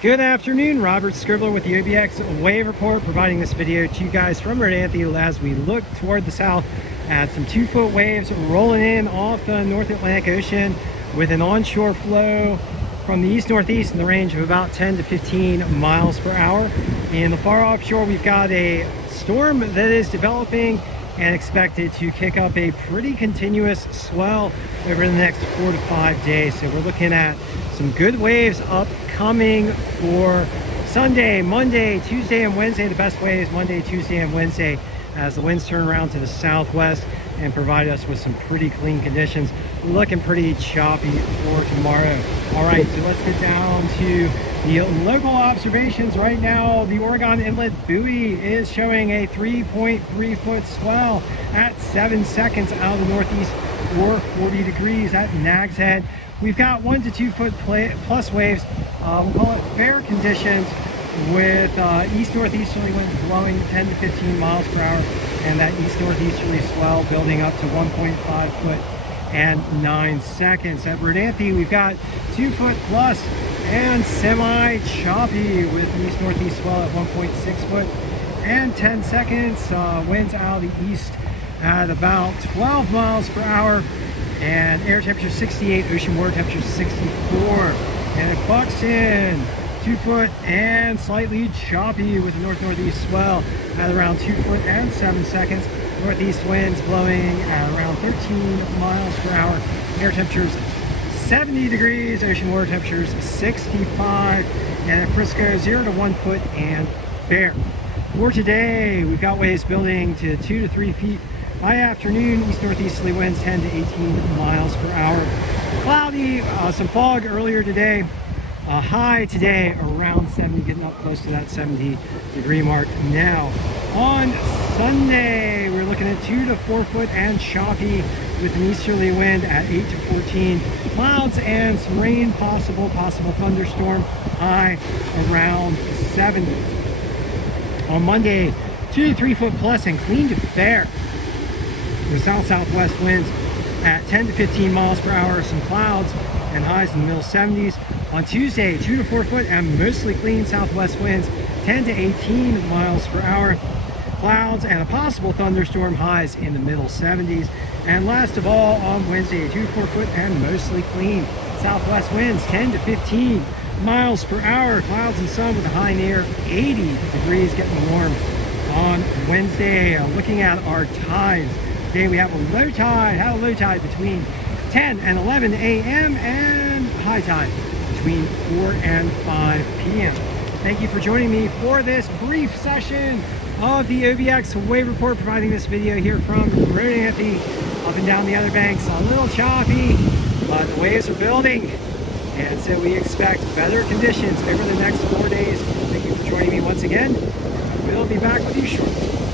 Good afternoon, Robert Scribbler with the OBX Wave Report, providing this video to you guys from Rodanthe as we look toward the south at some 2-foot waves rolling in off the North Atlantic Ocean with an onshore flow from the east-northeast in the range of about 10 to 15 miles per hour. In the far offshore, we've got a storm that is developing and expected to kick up a pretty continuous swell over the next 4 to 5 days. So we're looking at some good waves upcoming for Sunday, Monday, Tuesday, and Wednesday. The best waves Monday, Tuesday, and Wednesday as the winds turn around to the southwest and provide us with some pretty clean conditions. Looking pretty choppy for tomorrow. All right, so let's get down to the local observations. Right now, the Oregon Inlet buoy is showing a 3.3-foot swell at 7 seconds out of the northeast or 40 degrees at Nag's Head. We've got 1 to 2 foot plus waves. We'll call it fair conditions with east-northeasterly winds blowing 10 to 15 miles per hour and that east-northeasterly swell building up to 1.5 foot and 9 seconds. At Rodanthe, we've got 2 foot plus and semi-choppy with an east-northeast swell at 1.6 foot and 10 seconds. Winds out of the east at about 12 miles per hour and air temperature 68, ocean water temperature 64. And at Buxton, 2 foot and slightly choppy with a north-northeast swell at around 2 foot and 7 seconds. Northeast winds blowing at around 13 miles per hour. Air temperatures 70 degrees, ocean water temperatures 65. And at Frisco, 0 to 1 foot and fair. For today, we've got waves building to 2 to 3 feet. By afternoon, east-northeasterly winds 10 to 18 miles per hour. Cloudy, some fog earlier today. High today around 70, getting up close to that 70-degree mark now. On Sunday, we're looking at 2 to 4 foot and choppy with an easterly wind at 8 to 14. Clouds and some rain possible thunderstorm, high around 70. On Monday, 2 to 3 foot plus and clean to fair. The south-southwest winds at 10 to 15 miles per hour, some clouds and highs in the middle 70s. On Tuesday, 2 to 4 foot and mostly clean southwest winds, 10 to 18 miles per hour. Clouds and a possible thunderstorm, highs in the middle 70s. And last of all, on Wednesday, 2 to 4 foot and mostly clean southwest winds, 10 to 15 miles per hour. Clouds and sun with a high near 80 degrees, getting warm on Wednesday. Looking at our tides. Today we have a low tide, between 10 and 11 a.m. and high tide between 4 and 5 p.m. Thank you for joining me for this brief session of the OBX Wave Report, providing this video here from Rodanthe. Up and down the other banks, a little choppy, but the waves are building, and so we expect better conditions over the next 4 days. Thank you for joining me once again. We'll be back with you shortly.